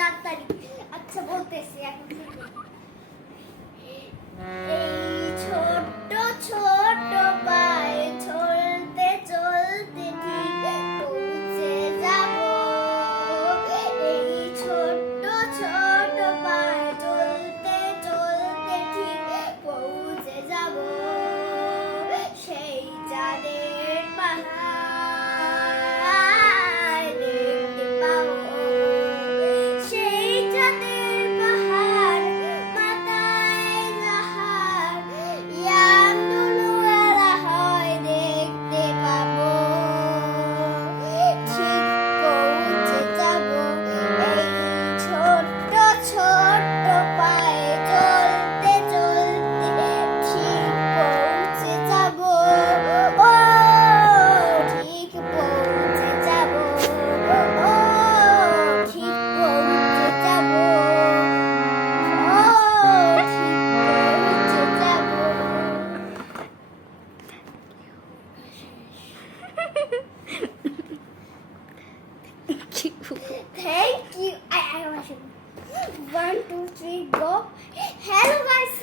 তাড়াতাড়ি। আচ্ছা বলতেছি এখন। এই ছোট্ট ছোট্ট পায়ে চলতে চলতে ঠিক পৌঁছে যাব। এই ছোট্ট ছোট্ট পায়ে চলতে চলতে ঠিক পৌঁছে যাব। সেই চাঁদের পাহাড় দেখতে পাবো। সেই চাঁদের পাহাড় মাথায় যাহার ইয়ান্দুলওয়ালা হয় দেখতে পাবো। ঠিক পৌঁছে যাব। এই ছোট্ট ছোট্ট পায়ে চলতে চলতে ঠিক পৌঁছে যাব। ও ঠিক পৌঁছে যাব। ও ঠিক পৌঁছে যাব। ও ঠিক পৌঁছে যাব। Thank you. I want to. 1, 2, 3, go. Hello guys,